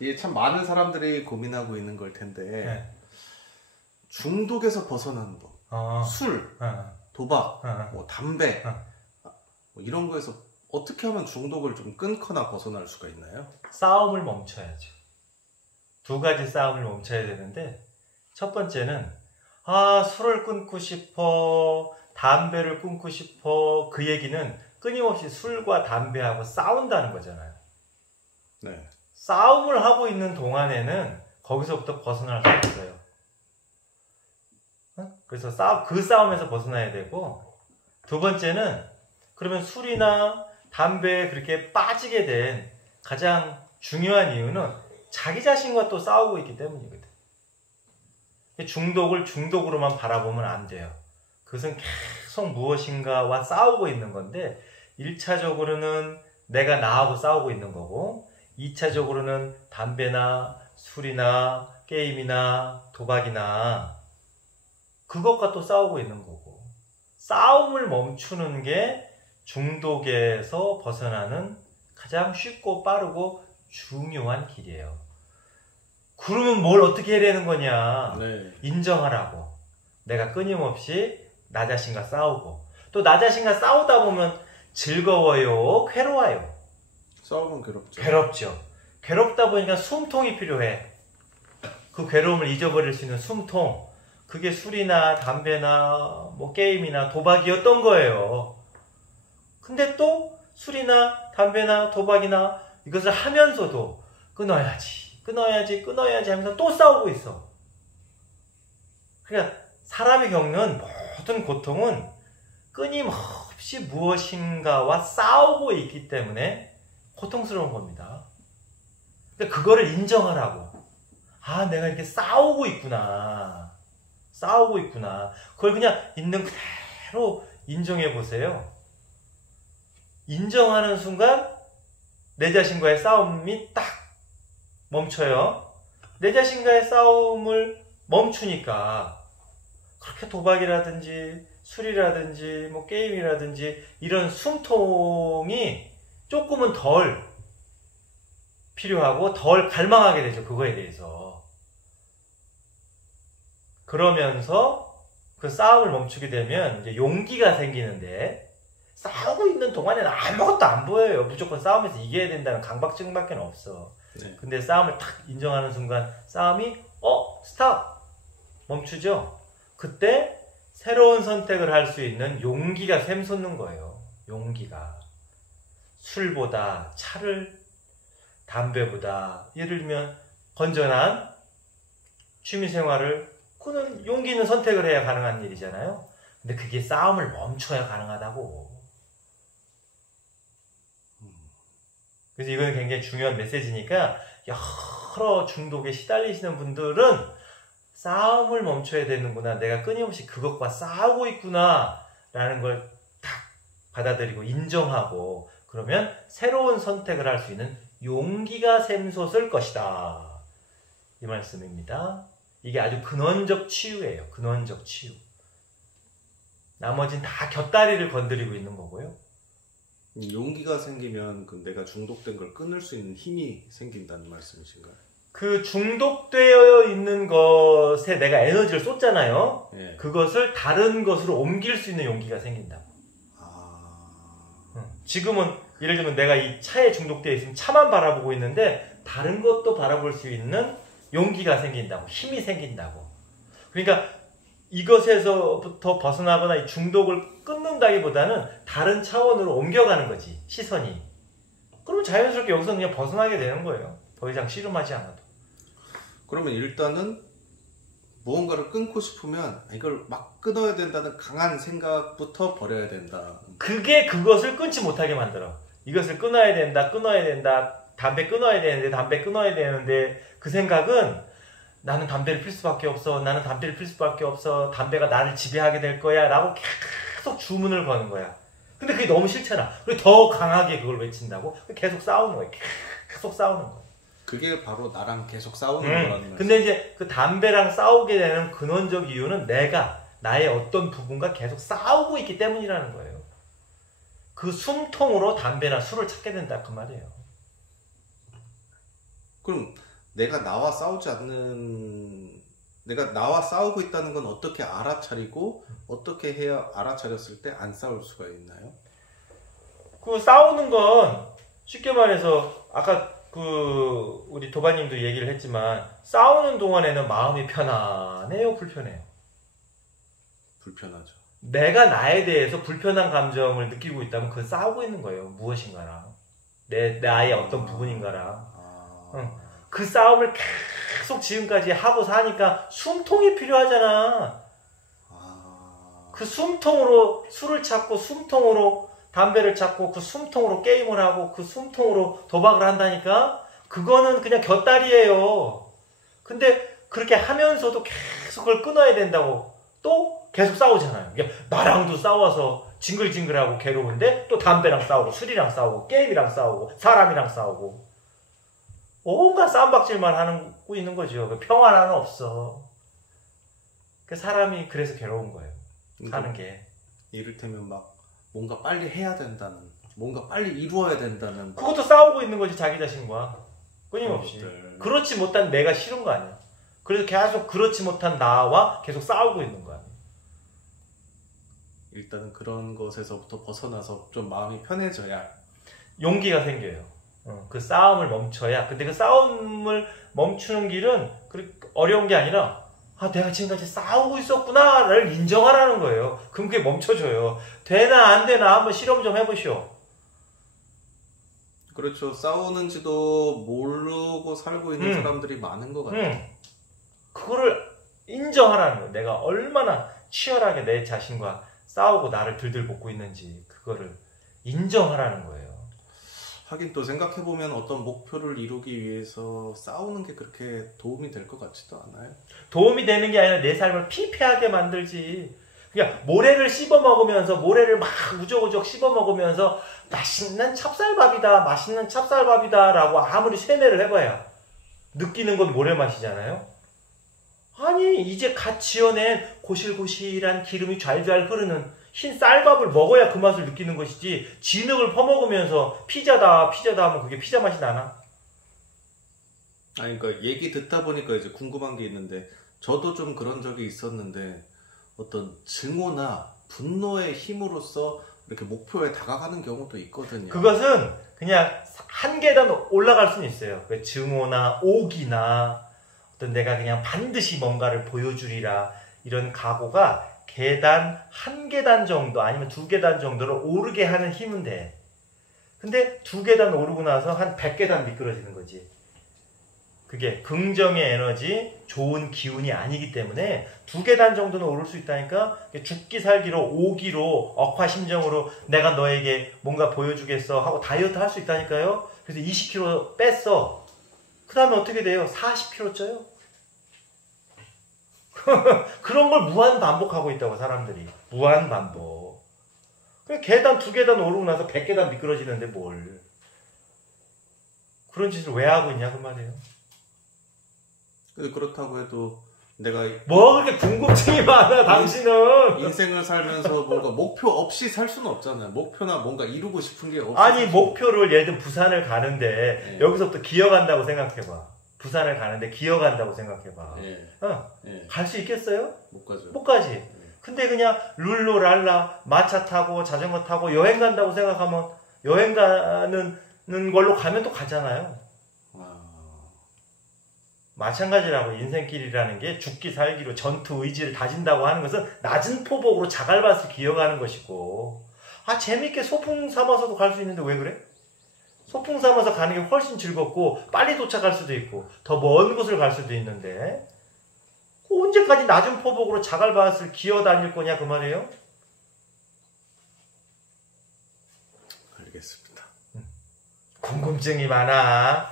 이게 참 많은 사람들이 고민하고 있는 걸 텐데 네. 중독에서 벗어나는 법, 술, 도박, 뭐 담배 뭐 이런 거에서 어떻게 하면 중독을 좀 끊거나 벗어날 수가 있나요? 싸움을 멈춰야죠. 두 가지 싸움을 멈춰야 되는데 첫 번째는 술을 끊고 싶어, 담배를 끊고 싶어. 그 얘기는 끊임없이 술과 담배하고 싸운다는 거잖아요. 네. 싸움을 하고 있는 동안에는 거기서부터 벗어날 수 없어요. 그래서 그 싸움에서 벗어나야 되고, 두 번째는 그러면 술이나 담배에 그렇게 빠지게 된 가장 중요한 이유는 자기 자신과 또 싸우고 있기 때문이거든. 중독을 중독으로만 바라보면 안 돼요. 그것은 계속 무엇인가와 싸우고 있는 건데 1차적으로는 내가 나하고 싸우고 있는 거고 2차적으로는 담배나 술이나 게임이나 도박이나 그것과 또 싸우고 있는 거고 싸움을 멈추는 게 중독에서 벗어나는 가장 쉽고 빠르고 중요한 길이에요. 그러면 뭘 어떻게 해야 되는 거냐? 네. 인정하라고. 내가 끊임없이 나 자신과 싸우고 또 나 자신과 싸우다 보면 즐거워요? 괴로워요? 싸우면 괴롭죠. 괴롭죠. 괴롭다 보니까 숨통이 필요해. 그 괴로움을 잊어버릴 수 있는 숨통. 그게 술이나 담배나 뭐 게임이나 도박이었던 거예요. 근데 또 술이나 담배나 도박이나 이것을 하면서도 끊어야지 하면서 또 싸우고 있어. 그러니까 사람이 겪는 모든 고통은 끊임없이 무엇인가와 싸우고 있기 때문에 고통스러운 겁니다. 그러니까 그거를 인정하라고. 내가 이렇게 싸우고 있구나. 그걸 그냥 있는 그대로 인정해 보세요. 인정하는 순간 내 자신과의 싸움이 딱 멈춰요. 내 자신과의 싸움을 멈추니까 그렇게 도박이라든지 술이라든지 뭐 게임이라든지 이런 숨통이 조금은 덜 필요하고 덜 갈망하게 되죠. 그거에 대해서. 그러면서 그 싸움을 멈추게 되면 이제 용기가 생기는데 싸우고 있는 동안에는 아무것도 안 보여요. 무조건 싸움에서 이겨야 된다는 강박증밖에 없어. 네. 근데 싸움을 탁 인정하는 순간 싸움이 스탑! 멈추죠? 그때 새로운 선택을 할 수 있는 용기가 샘솟는 거예요. 용기가. 술보다 차를, 담배보다 예를 들면 건전한 취미생활을 그는 용기 있는 선택을 해야 가능한 일이잖아요. 근데 그게 싸움을 멈춰야 가능하다고. 그래서 이거는 굉장히 중요한 메시지니까 여러 중독에 시달리시는 분들은 싸움을 멈춰야 되는구나. 내가 끊임없이 그것과 싸우고 있구나. 라는 걸 딱 받아들이고 인정하고 그러면 새로운 선택을 할 수 있는 용기가 샘솟을 것이다. 이 말씀입니다. 이게 아주 근원적 치유예요. 근원적 치유. 나머지는 다 곁다리를 건드리고 있는 거고요. 용기가 생기면 내가 중독된 걸 끊을 수 있는 힘이 생긴다는 말씀이신가요? 그 중독되어 있는 것에 내가 에너지를 쏟잖아요. 네. 그것을 다른 것으로 옮길 수 있는 용기가 생긴다고. 지금은 예를 들면 내가 이 차에 중독되어 있으면 차만 바라보고 있는데 다른 것도 바라볼 수 있는 용기가 생긴다고. 힘이 생긴다고. 그러니까 이것에서부터 벗어나거나 이 중독을 끊는다기보다는 다른 차원으로 옮겨가는 거지. 시선이. 그러면 자연스럽게 여기서 그냥 벗어나게 되는 거예요. 더 이상 씨름하지 않아도. 그러면 일단은 무언가를 끊고 싶으면 이걸 막 끊어야 된다는 강한 생각부터 버려야 된다. 그게 그것을 끊지 못하게 만들어. 이것을 끊어야 된다. 담배 끊어야 되는데, 담배 끊어야 되는데 그 생각은 나는 담배를 필 수밖에 없어. 나는 담배를 필 수밖에 없어. 담배가 나를 지배하게 될 거야. 라고 계속 주문을 거는 거야. 근데 그게 너무 싫잖아. 그리고 더 강하게 그걸 외친다고? 계속 싸우는 거야. 계속 싸우는 거야. 그게 바로 나랑 계속 싸우는 거라는 말씀. 근데 이제 그 담배랑 싸우게 되는 근원적 이유는 내가 나의 어떤 부분과 계속 싸우고 있기 때문이라는 거예요. 그 숨통으로 담배나 술을 찾게 된다 그 말이에요. 그럼 내가 나와 싸우고 있다는 건 어떻게 알아차리고 어떻게 해야 알아차렸을 때 안 싸울 수가 있나요? 그 싸우는 건 쉽게 말해서 아까 우리 도바님도 얘기를 했지만 싸우는 동안에는 마음이 편안해요, 불편해요? 불편하죠. 내가 나에 대해서 불편한 감정을 느끼고 있다면 그건 싸우고 있는 거예요. 무엇인가랑 나의 어떤 부분인가랑. 그 싸움을 계속 지금까지 하고 사니까 숨통이 필요하잖아. 그 숨통으로 술을 찾고 숨통으로 담배를 찾고 그 숨통으로 게임을 하고 그 숨통으로 도박을 한다니까. 그거는 그냥 곁다리예요. 근데 그렇게 하면서도 계속 그걸 끊어야 된다고 또 계속 싸우잖아요. 나랑도 싸워서 징글징글하고 괴로운데 또 담배랑 싸우고 술이랑 싸우고 게임이랑 싸우고 사람이랑 싸우고 온갖 쌈박질만 하고 있는 거죠. 평안함은 없어. 그 사람이 그래서 괴로운 거예요. 사는 게. 이를테면 막 뭔가 빨리 해야 된다는, 뭔가 빨리 이루어야 된다는. 그것도 싸우고 있는 거지, 자기 자신과. 끊임없이. 그렇지 못한 내가 싫은 거 아니야. 그래서 계속 그렇지 못한 나와 계속 싸우고 있는 거 아니야. 일단은 그런 것에서부터 벗어나서 좀 마음이 편해져야 용기가 생겨요. 그 싸움을 멈춰야. 근데 그 싸움을 멈추는 길은 그렇게 어려운 게 아니라 내가 지금까지 싸우고 있었구나를 인정하라는 거예요. 그럼 그게 멈춰줘요. 되나 안 되나 한번 실험 좀 해보시오. 그렇죠. 싸우는지도 모르고 살고 있는 사람들이 많은 것 같아요. 그거를 인정하라는 거예요. 내가 얼마나 치열하게 내 자신과 싸우고 나를 들들 볶고 있는지 그거를 인정하라는 거예요. 하긴 또 생각해보면 어떤 목표를 이루기 위해서 싸우는 게 그렇게 도움이 될 것 같지도 않아요. 도움이 되는 게 아니라 내 삶을 피폐하게 만들지. 그냥 모래를 씹어먹으면서 모래를 막 우적우적 씹어먹으면서 맛있는 찹쌀밥이다 라고 아무리 세뇌를 해봐야 느끼는 건 모래 맛이잖아요. 아니 이제 갓 지어낸 고실고실한 기름이 잘잘 흐르는 흰 쌀밥을 먹어야 그 맛을 느끼는 것이지 진흙을 퍼먹으면서 피자다 하면 그게 피자 맛이 나나? 아니 그러니까 얘기 듣다 보니까 이제 궁금한 게 있는데 저도 좀 그런 적이 있었는데 어떤 증오나 분노의 힘으로써 이렇게 목표에 다가가는 경우도 있거든요. 그것은 그냥 한 계단 올라갈 수는 있어요. 그 증오나 오기나 어떤 내가 그냥 반드시 뭔가를 보여주리라 이런 각오가 계단 한 계단 정도 아니면 두 계단 정도를 오르게 하는 힘은 돼. 근데 두 계단 오르고 나서 한 100계단 미끄러지는 거지. 그게 긍정의 에너지, 좋은 기운이 아니기 때문에 두 계단 정도는 오를 수 있다니까. 죽기 살기로 오기로 억화심정으로 내가 너에게 뭔가 보여주겠어 하고 다이어트 할 수 있다니까요. 그래서 20kg 뺐어. 그 다음에 어떻게 돼요? 40kg 쪄요. 그런 걸 무한 반복하고 있다고 사람들이. 무한 반복. 계단 두 계단 오르고 나서 100계단 미끄러지는데 뭘. 그런 짓을 왜 하고 있냐 그 말이에요. 그렇다고 해도 내가 뭐 그렇게 궁금증이 많아 당신은. 인생을 살면서 뭔가 목표 없이 살 수는 없잖아요. 목표나 뭔가 이루고 싶은 게 없어. 아니 목표를 예를 들면 부산을 가는데 여기서부터 기어간다고 생각해봐. 부산을 가는데 기어간다고 생각해봐. 갈 수 있겠어요? 못 가죠. 못 가지. 근데 그냥 룰루랄라 마차 타고 자전거 타고 여행 간다고 생각하면 여행 가는 걸로 가면 또 가잖아요. 마찬가지라고. 인생길이라는 게 죽기 살기로 전투 의지를 다진다고 하는 것은 낮은 포복으로 자갈밭을 기어가는 것이고, 재밌게 소풍 삼아서도 갈 수 있는데 왜 그래? 소풍 삼아서 가는 게 훨씬 즐겁고 빨리 도착할 수도 있고 더 먼 곳을 갈 수도 있는데 언제까지 낮은 포복으로 자갈밭을 기어 다닐 거냐 그 말이에요? 알겠습니다. 궁금증이 많아.